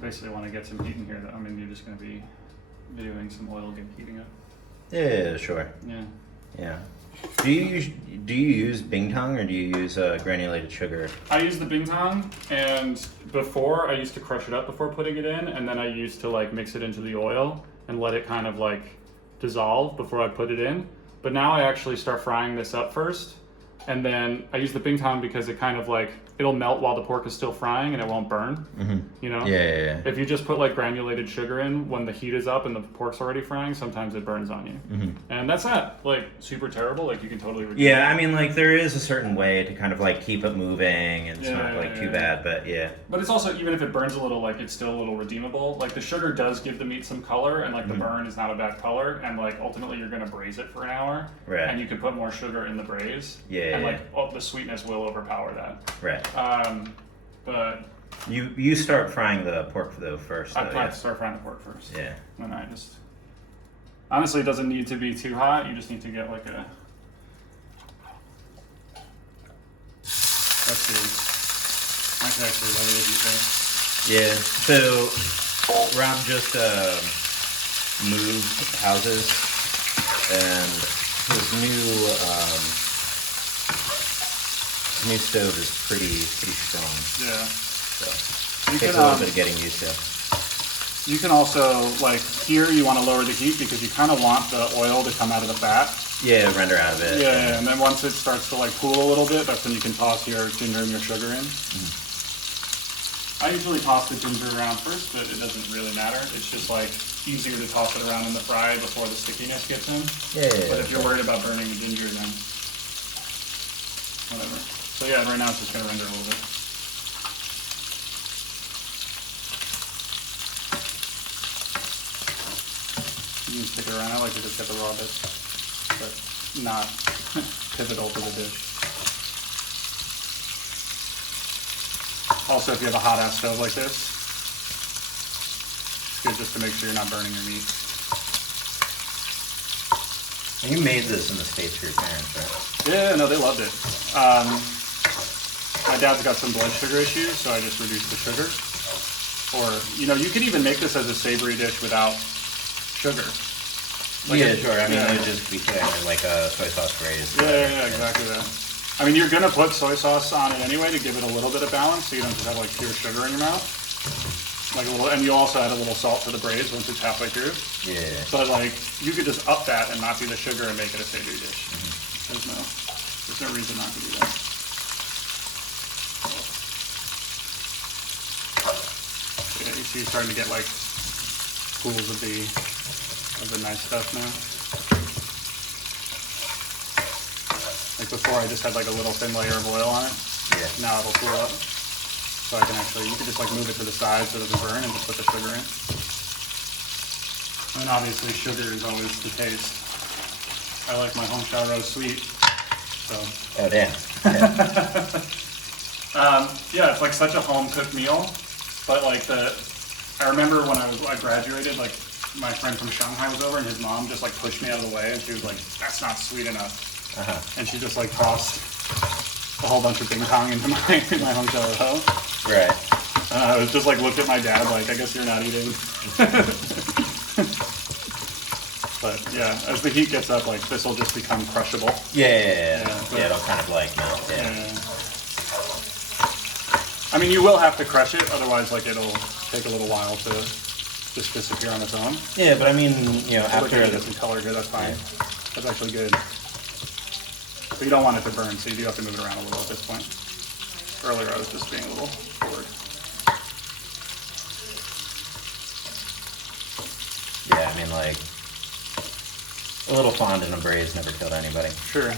basically want to get some heat in here, though. I mean, you're just going to be videoing some oil heating up. Yeah, sure. Yeah. Yeah. Do you use bingtang or do you use granulated sugar? I use the bingtang, and before I used to crush it up before putting it in, and then I used to like mix it into the oil and let it kind of like dissolve before I put it in. But now I actually start frying this up first, and then I use the bingtang because it kind of like it'll melt while the pork is still frying and it won't burn. You know? Yeah. If you just put like granulated sugar in when the heat is up and the pork's already frying, sometimes it burns on you. And that's not like super terrible. Like you can totally reduce it. I mean, like there is a certain way to kind of like keep it moving, and it's not like too bad, but yeah. But it's also, even if it burns a little, like it's still a little redeemable. Like the sugar does give the meat some color, and like the burn is not a bad color. And like ultimately, you're gonna braise it for an hour, Right. and you can put more sugar in the braise. And like the sweetness will overpower that. Right. But you start frying the pork though first. I start frying the pork first. Yeah. And I just honestly, it doesn't need to be too hot. You just need to get like a. That's good. I can actually love it if you say. Yeah. So Rob just moved houses, and his new stove is pretty strong. Yeah. So it takes a little bit of getting used to. You can also, like, here you want to lower the heat because you kind of want the oil to come out of the fat. Yeah, render out of it. Yeah, and then once it starts to, like, cool a little bit, that's when you can toss your ginger and your sugar in. I usually toss the ginger around first, but it doesn't really matter. It's just, like, easier to toss it around in the fry before the stickiness gets in. But if you're worried about burning the ginger, then whatever. So yeah, right now it's just going to render a little bit. You can stick it around. I like to just get the raw bits, but not pivotal to the dish. Also, if you have a hot ass stove like this, it's good just to make sure you're not burning your meat. And you made this in the States for your parents, right? Yeah, no, they loved it. My dad's got some blood sugar issues, so I just reduced the sugar. Or, you know, you could even make this as a savory dish without sugar. Like sure. I mean, it would just be like a soy sauce braise. Yeah, exactly that. I mean, you're going to put soy sauce on it anyway to give it a little bit of balance, so you don't just have like pure sugar in your mouth. Like a little, and you also add a little salt to the braise once it's halfway through. Yeah. But like, you could just up that and not do the sugar and make it a savory dish. There's no reason not to do that. Yeah, you see, you're starting to get like pools of the nice stuff now. Like before, I just had like a little thin layer of oil on it. Yeah. Now it'll cool up. So I can actually, you can just like move it to the side so it doesn't burn and just put the sugar in. And obviously sugar is always the taste. I like my Hongshaorou sweet, so. Oh, damn. Yeah, it's like such a home-cooked meal, but like I remember when I graduated, like my friend from Shanghai was over and his mom just like pushed me out of the way and she was like, that's not sweet enough. And she just like tossed a whole bunch of bingtang into my Hongshaorou. Right. I was just like looked at my dad like, I guess you're not eating. But yeah, as the heat gets up, like this will just become crushable. Yeah, it'll kind of like melt. Yeah. I mean, you will have to crush it, otherwise, like it'll take a little while to just disappear on its own. Yeah, but I mean, you know, after get some color here, that's fine. That's actually good. But you don't want it to burn, so you do have to move it around a little at this point. Earlier, I was just being a little bored. Yeah, I mean, like a little fond in a braise never killed anybody. Sure.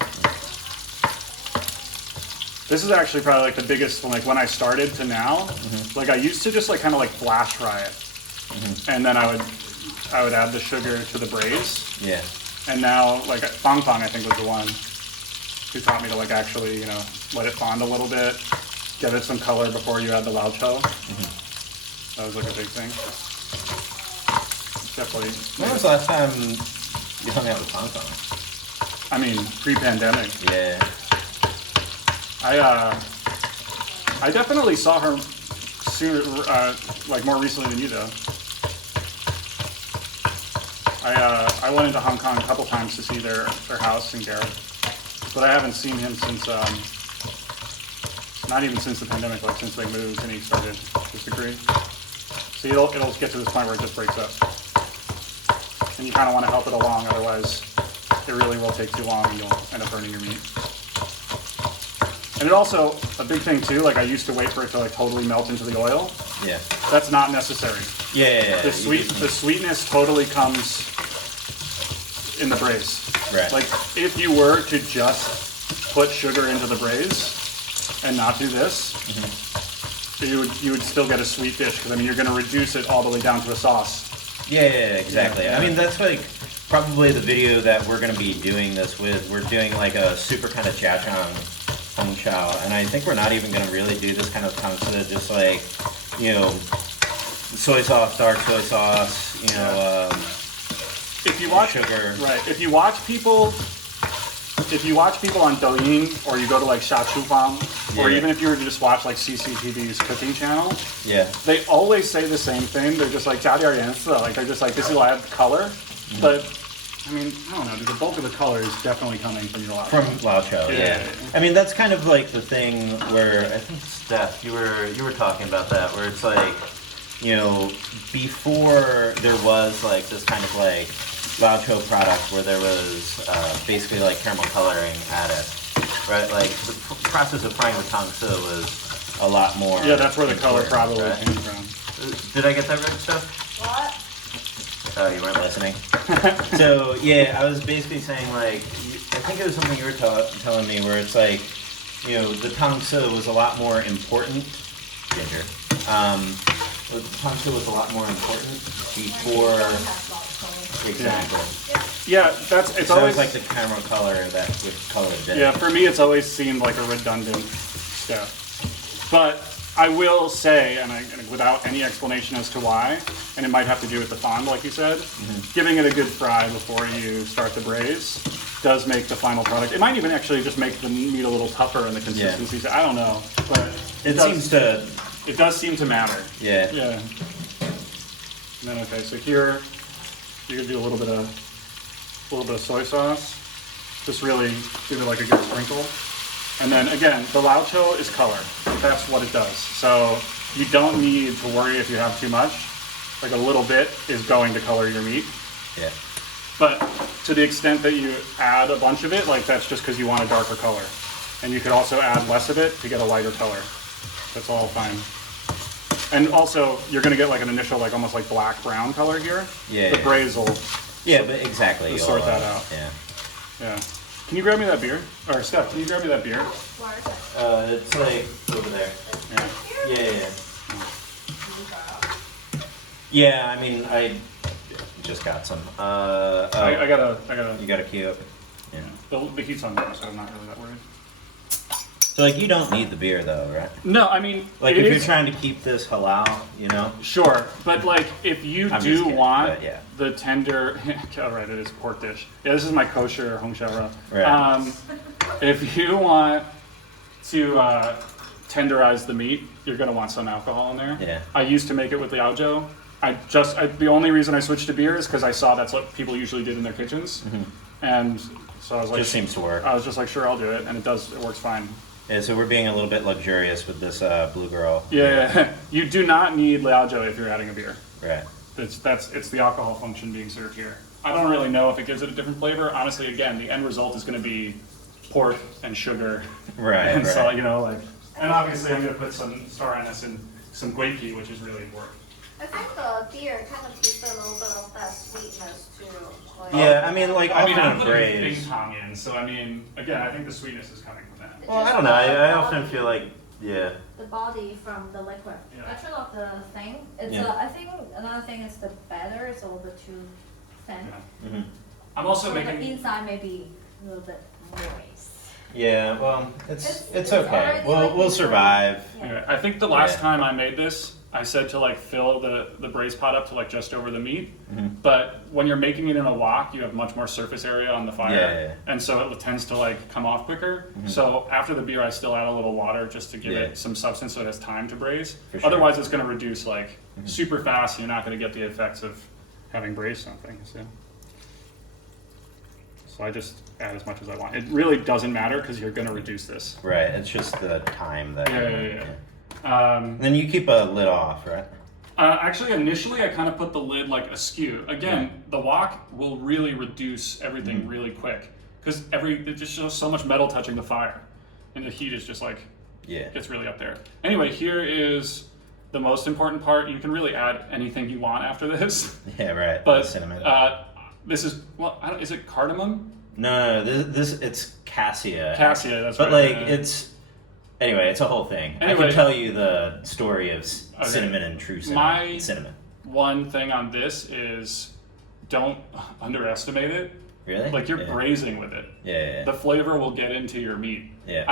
This is actually probably like the biggest one, like when I started to now. Like I used to just like kind of like flash fry it, and then I would add the sugar to the braise. Yeah. And now like Fang Fang I think was the one who taught me to like actually, you know, let it fond a little bit, give it some color before you add the lao chou. That was like a big thing. Definitely. When was the last time you hung out with Fang Fang? I mean, pre-pandemic. Yeah. I definitely saw her sooner, like more recently than you though. I went into Hong Kong a couple times to see their house in Garrett, but I haven't seen him since, not even since the pandemic, like since they moved and he started his degree. So it'll get to this point where it just breaks up. And you kind of want to help it along, otherwise it really will take too long and you'll end up burning your meat. And it also, a big thing too, like I used to wait for it to like totally melt into the oil. Yeah. That's not necessary. Yeah. The sweetness totally comes in the braise. Right. Like if you were to just put sugar into the braise and not do this, you would still get a sweet dish, because I mean you're going to reduce it all the way down to a sauce. Yeah, exactly. I mean, that's like probably the video that we're going to be doing this with. We're doing like a super kind of judgement Hongshaorou, and I think we're not even going to really do this kind of concept, just like, you know, soy sauce, dark soy sauce, you know, if you watch sugar. Right. If you watch people on Douyin, or you go to like Sichuan, or even if you were to just watch like CCTV's cooking channel, they always say the same thing. They're just like 加点颜色, like they're just like, this will add color. But I mean, I don't know, dude, the bulk of the color is definitely coming from your From Laocho, yeah. I mean, that's kind of like the thing where I think Steph, you were talking about that, where it's like, you know, before there was like this kind of like Laocho product where there was basically like caramel coloring added, right? Like the process of frying the tang si was a lot more. Yeah, that's where the color probably came from. Did I get that right, Steph? What? Oh, you weren't listening. So yeah, I was basically saying like, I think it was something you were telling me where it's like, you know, the tang si was a lot more important. Ginger. The tang si was a lot more important before. Exactly. Yeah, it's so always like the caramel color that would color it. Yeah, for me, it's always seemed like a redundant step. But I will say, and without any explanation as to why, and it might have to do with the fond, like you said, giving it a good fry before you start the braise does make the final product. It might even actually just make the meat a little tougher in the consistency. Yeah. I don't know, but it does seem to matter. Yeah. Yeah. And then okay, so here you're gonna do a little bit of soy sauce. Just really give it like a good sprinkle. And then again, the Laocho is color. That's what it does. So you don't need to worry if you have too much. Like a little bit is going to color your meat. Yeah. But to the extent that you add a bunch of it, like that's just because you want a darker color. And you could also add less of it to get a lighter color. That's all fine. And also, you're going to get like an initial, like almost like black-brown color here. Yeah. The braise will but exactly. Sort that out. Yeah. Yeah. Can you grab me that beer? Or Steph, can you grab me that beer? It's like over there. Yeah. Yeah, I mean, I just got some. I gotta. You got a queue up? Yeah. The heat's on there, so I'm not really that worried. So like, you don't need the beer though, right? No, I mean, like if you're trying to keep this halal, you know. Sure, but like if you want the tender, all right, it is a pork dish. Yeah, this is my kosher Hongshaorou. Right. If you want to tenderize the meat, you're gonna want some alcohol in there. Yeah. I used to make it with the Liaozhou. The only reason I switched to beer is because I saw that's what people usually did in their kitchens, and so I was like, just seems to work. I was just like, sure, I'll do it, and it works fine. Yeah, so we're being a little bit luxurious with this Blue Girl. Yeah. You do not need Liaozhou if you're adding a beer. Right. It's the alcohol function being served here. I don't really know if it gives it a different flavor. Honestly, again, the end result is going to be pork and sugar. Right. And so, you know, like, and obviously I'm going to put some star anise and some guipi, which is really important. I think the beer kind of gives a little bit of that sweetness to. Yeah, I mean, like, I'm often putting braise. Bing Tong in, so I mean, again, I think the sweetness is coming from that. Well, I don't know. I often feel like, the body from the liquid. Yeah. Actually, not the thing. It's I think another thing is the batter is a little bit too thin. Yeah. I'm also So making the inside maybe a little bit moist. Yeah, well, it's It's okay. already We'll like survive. Yeah. Yeah, I think the last time I made this, I said to like fill the braise pot up to like just over the meat. Mm-hmm. But when you're making it in a wok, you have much more surface area on the fire. Yeah. And so it tends to like come off quicker. Mm-hmm. So after the beer, I still add a little water just to give Yeah. it some substance so it has time to braise. For sure. Otherwise, it's going to reduce like Mm-hmm. super fast. You're not going to get the effects of having braised something. So I just add as much as I want. It really doesn't matter because you're going to reduce this. Right. It's just the time that. Yeah. Then you keep a lid off, right? Actually, initially, I kind of put the lid like askew. Again, the wok will really reduce everything really quick because it just shows so much metal touching the fire, and the heat is just like gets really up there. Anyway, here is the most important part. You can really add anything you want after this. Yeah, right. But cinnamon. This is is it cardamom? No, this it's cassia. Cassia, that's but right. But like it's. Anyway, it's a whole thing. I Anyway, can tell you the story of cinnamon and true cinnamon. Cinnamon. One thing on this is don't underestimate it. Really? Like you're braising with it. Yeah. The flavor will get into your meat. Yeah.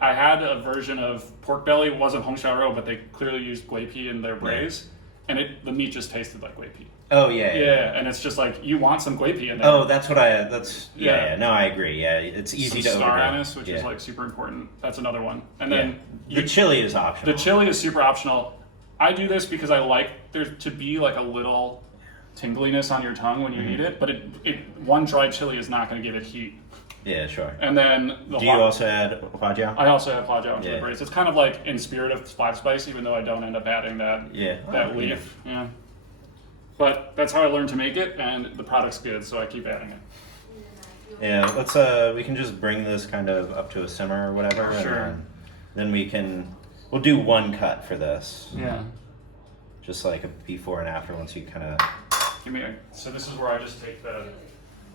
I had a version of pork belly. It wasn't Hongshaorou, but they clearly used gui pea in their braise, and the meat just tasted like gui pea. Oh yeah. Yeah, and it's just like you want some gui pea in there. Oh, that's what yeah. No, I agree. Yeah, it's easy some to star overdo. anise, which is like super important. That's another one. And then the chili is optional. The chili is super optional. I do this because I like there to be like a little tingliness on your tongue when you eat it, but one dried chili is not going to give it heat. Yeah, sure. And then do you also add huajiao? I also add huajiao into the braise. It's kind of like in spirit of five spice, even though I don't end up adding that leaf. Yeah. But that's how I learned to make it, and the product's good, so I keep adding it. Yeah, let's we can just bring this kind of up to a simmer or whatever. Sure. And then we'll do one cut for this. Yeah. Just like a before and after once you kind of. So this is where I just take the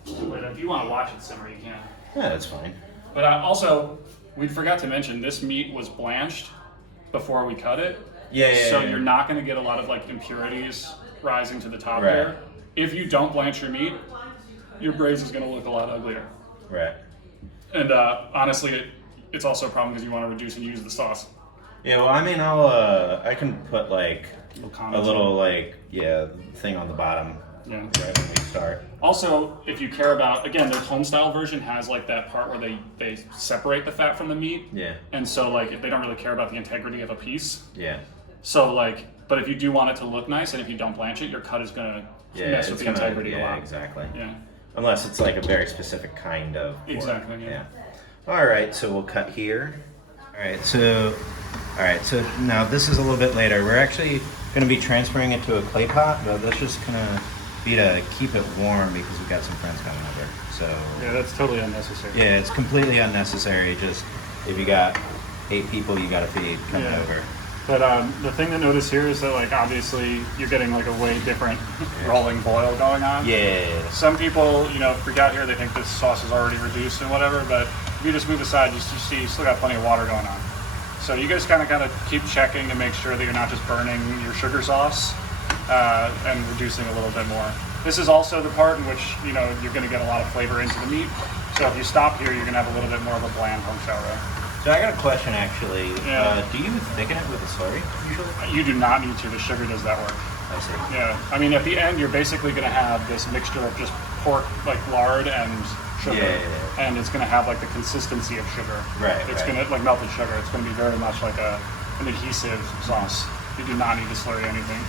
lid. If you want to watch it simmer, you can. Yeah, that's fine. But also, we forgot to mention this meat was blanched before we cut it. So you're not going to get a lot of like impurities rising to the top there. If you don't blanch your meat, your braise is going to look a lot uglier. Right. And honestly, it's also a problem because you want to reduce and use the sauce. Yeah, well, I mean, I can put like a little like thing on the bottom. Yeah. Right when we start. Also, if you care about, again, their home style version has like that part where they separate the fat from the meat. Yeah. And so like if they don't really care about the integrity of a piece. Yeah. So like, but if you do want it to look nice and if you don't blanch it, your cut is gonna mess with the integrity a lot. Yeah, exactly. Yeah. Unless it's like a very specific kind of pork. Exactly. Yeah. All right, so we'll cut here. All right, so now this is a little bit later. We're actually going to be transferring it to a clay pot, but that's just gonna be to keep it warm because we've got some friends coming over. So yeah, that's totally unnecessary. Yeah, it's completely unnecessary. Just if you got 8 people you got to feed coming over. But the thing to notice here is that like obviously you're getting like a way different rolling boil going on. Yeah. Some people, freak out here. They think this sauce is already reduced and whatever. But if you just move aside, you see you still got plenty of water going on. So you guys kind of keep checking to make sure that you're not just burning your sugar sauce and reducing a little bit more. This is also the part in which you're going to get a lot of flavor into the meat. So if you stop here, you're going to have a little bit more of a bland Hongshaorou. So I got a question actually. Yeah. Do you thicken it with a slurry usually? You do not need to. The sugar does that work. I see. Yeah. I mean, at the end, you're basically going to have this mixture of just pork, like lard and sugar. Yeah. And it's going to have like the consistency of sugar. Right. It's going to, like melted sugar. It's going to be very much like an adhesive sauce. You do not need to slurry anything.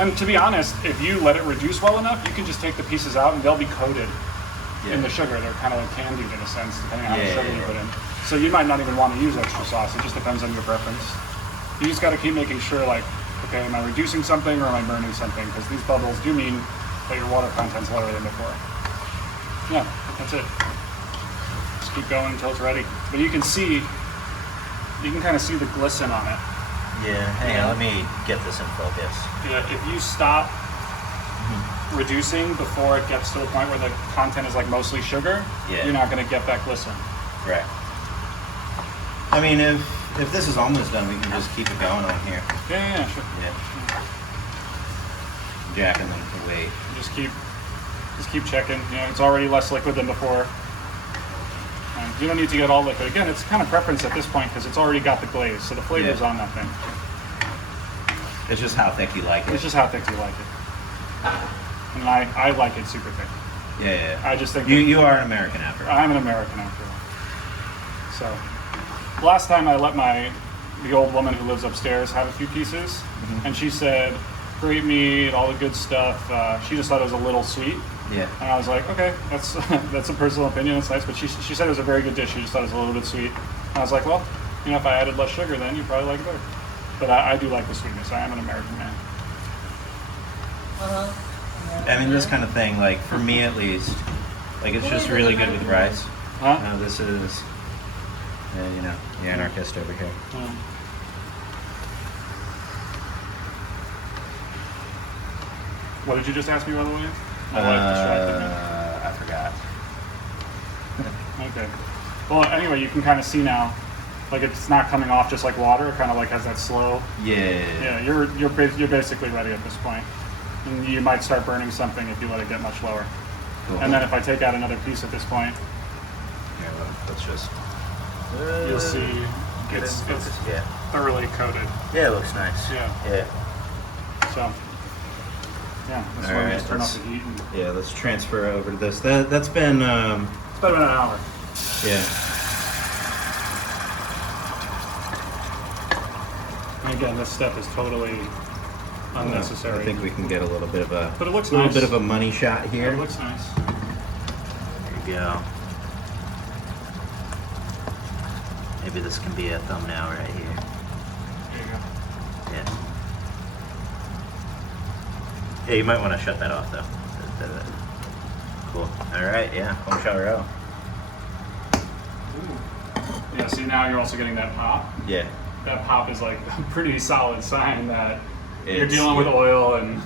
And to be honest, if you let it reduce well enough, you can just take the pieces out and they'll be coated in the sugar. They're kind of like candied in a sense, depending on how much sugar you put in. So you might not even want to use extra sauce. It just depends on your preference. You just got to keep making sure, like, okay, am I reducing something or am I burning something? Because these bubbles do mean that your water content's lower than before. Yeah, that's it. Just keep going until it's ready. But you can kind of see the glisten on it. Yeah, hang on, let me get this in focus. Yeah, if you stop reducing before it gets to the point where the content is like mostly sugar, you're not going to get that glisten. Right. I mean, if this is almost done, we can just keep it going on here. Yeah, sure. Yeah. Jack and then can wait. Just keep checking. It's already less liquid than before. You don't need to get all liquid. Again, it's kind of preference at this point because it's already got the glaze, so the flavor's on that thing. It's just how thick you like it. It's just how thick you like it. And I like it super thick. Yeah. I just think You are an American after all. I'm an American after all. So, last time I let the old woman who lives upstairs have a few pieces, and she said, great meat, all the good stuff. She just thought it was a little sweet. Yeah. And I was like, okay, that's that's a personal opinion, that's nice. But she said it was a very good dish. She just thought it was a little bit sweet. And I was like, well, you know, if I added less sugar, then you'd probably like it better. But I do like the sweetness. I am an American man. I mean, this kind of thing, like, for me at least, like, it's just really good with rice. Huh? This is, you know, the anarchist over here. What did you just ask me, by the way? My wife distracted me. I forgot. Okay. Well, anyway, you can kind of see now, like it's not coming off just like water. It kind of like has that slow. Yeah. Yeah, you're basically ready at this point, and you might start burning something if you let it get much lower. Cool. And then if I take out another piece at this point, Here, let's just. you'll see Get it's in focus. Yeah. thoroughly coated. Yeah, it looks nice. Yeah. Yeah. So yeah, this All one right, just turn off let's- the heat. And Yeah, let's transfer over to this. That's been, it's about an hour. yeah. And again, this step is totally unnecessary. I think we can get a little bit of a, But it looks little nice. bit of a money shot Yeah, here. it looks nice. There you go. Maybe this can be a thumbnail right here. There you go. Yeah. Yeah, you might want to shut that off though. Cool. All right. Yeah. Hongshaorou. Yeah, see now you're also getting that pop. Yeah. That pop is like a pretty solid sign that you're It's- dealing with yeah. oil and